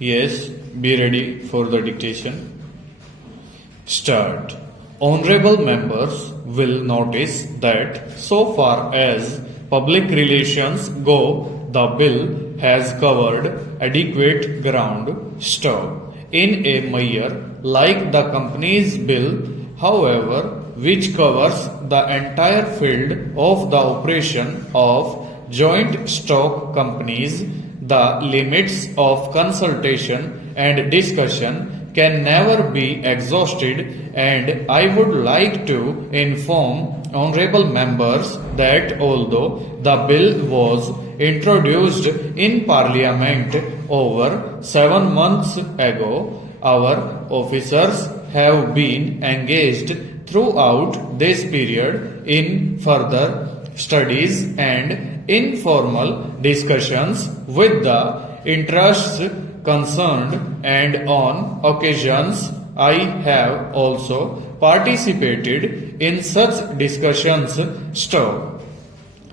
Yes, be ready for the dictation. Start. Honorable members will notice that so far as public relations go, the bill has covered adequate ground. Stop. In a measure like the company's bill, however, which covers the entire field of the operation of joint stock companies, the limits of consultation and discussion can never be exhausted, and I would like to inform honorable members that although the bill was introduced in Parliament over 7 months ago, our officers have been engaged throughout this period in further studies and informal discussions with the interests concerned, and on occasions I have also participated in such discussions. Stop.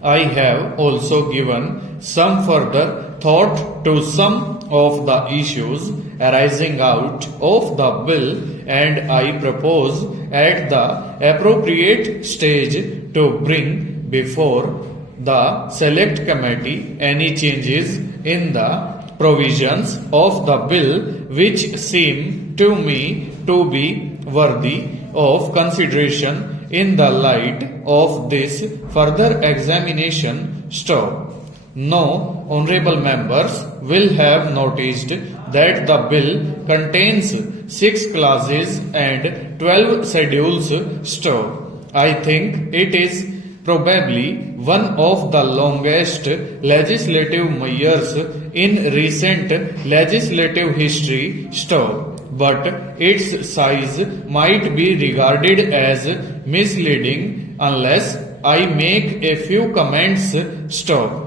I have also given some further thought to some of the issues arising out of the bill, and I propose at the appropriate stage to bring before the select committee any changes in the provisions of the bill which seem to me to be worthy of consideration in the light of this further examination. Stop. No honorable members will have noticed that the bill contains 6 clauses and 12 schedules. Stop. I think it is probably one of the longest legislative measures in recent legislative history. Stop. But its size might be regarded as misleading unless I make a few comments. Stop.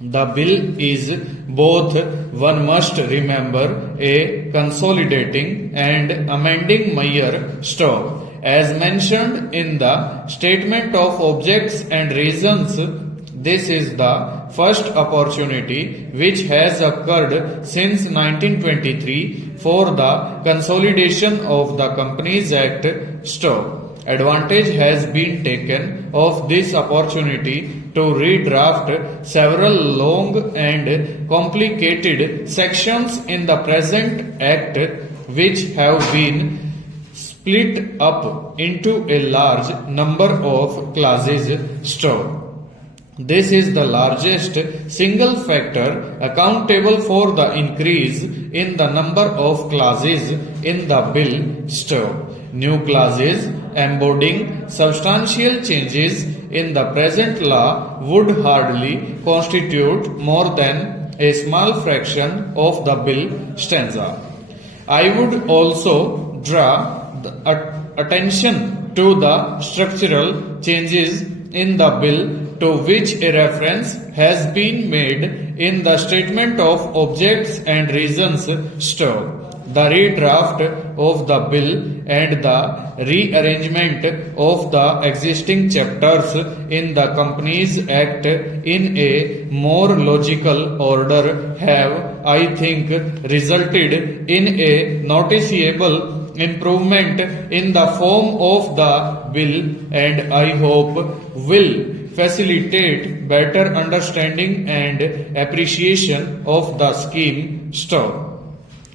The bill is both, one must remember, a consolidating and amending measure. Stop. As mentioned in the statement of objects and reasons, this is the first opportunity which has occurred since 1923 for the consolidation of the Companies Act. Stop. Advantage has been taken of this opportunity to redraft several long and complicated sections in the present Act which have been split up into a large number of clauses. Stop. This is the largest single factor accountable for the increase in the number of clauses in the bill. Stop. New clauses embodying substantial changes in the present law would hardly constitute more than a small fraction of the bill stanza. I would also draw attention to the structural changes in the bill to which a reference has been made in the statement of objects and reasons. Stop. The redraft of the bill and the rearrangement of the existing chapters in the Companies Act in a more logical order have, I think, resulted in a noticeable improvement in the form of the bill, and I hope will facilitate better understanding and appreciation of the scheme. Stop.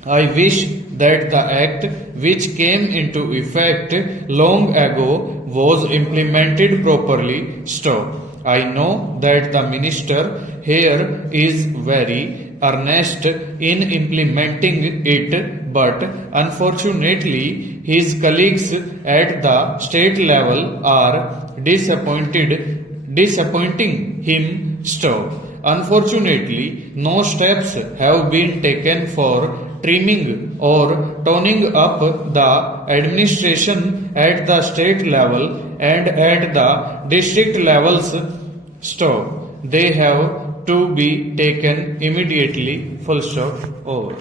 I wish that the Act which came into effect long ago was implemented properly. Stop. I know that the Minister here is very earnest in implementing it, but unfortunately his colleagues at the state level are disappointing him. Stop. Unfortunately, no steps have been taken for trimming or toning up the administration at the state level and at the district levels. Stop. They have to be taken immediately. Full stop. Over.